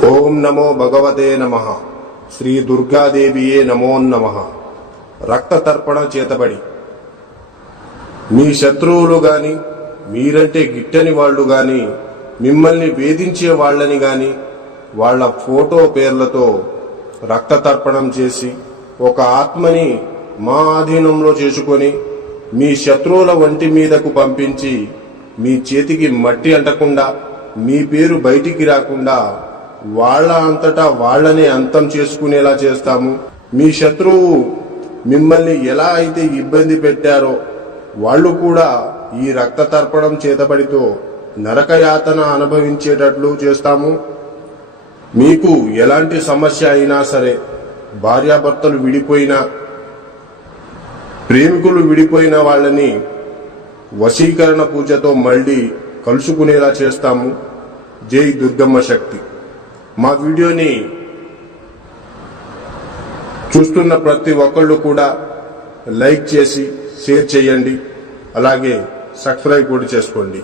ఓం నమో భగవతే నమః. శ్రీ దుర్గాదేవియే నమో నమః. రక్త తర్పణ చేతబడి మీ శత్రువులు గాని, మీరంటే గిట్టని వాళ్ళు గాని, మిమ్మల్ని వేధించే వాళ్ళని గాని వాళ్ళ ఫోటో పేర్లతో రక్త తర్పణం చేసి ఒక ఆత్మని మా ఆధీనంలో చేసుకొని మీ శత్రువుల వంటి మీదకు పంపించి మీ చేతికి మట్టి అంటకుండా, మీ పేరు బయటికి రాకుండా వాళ్ళ అంతటా వాళ్లనే అంతం చేసుకునేలా చేస్తాము. మీ శత్రువు మిమ్మల్ని ఎలా అయితే ఇబ్బంది పెట్టారో వాళ్ళు కూడా ఈ రక్త తర్పణం చేతబడితో నరకయాతన అనుభవించేటట్లు చేస్తాము. మీకు ఎలాంటి సమస్య అయినా సరే, భార్యాభర్తలు విడిపోయినా, ప్రేమికులు విడిపోయిన వాళ్ళని వశీకరణ పూజతో మళ్లీ కలుసుకునేలా చేస్తాము. జై దుర్గమ్మ శక్తి. మా వీడియోని చూస్తున్న ప్రతి ఒక్కళ్ళు కూడా లైక్ చేసి షేర్ చేయండి, అలాగే సబ్స్క్రైబ్ కూడా చేసుకోండి.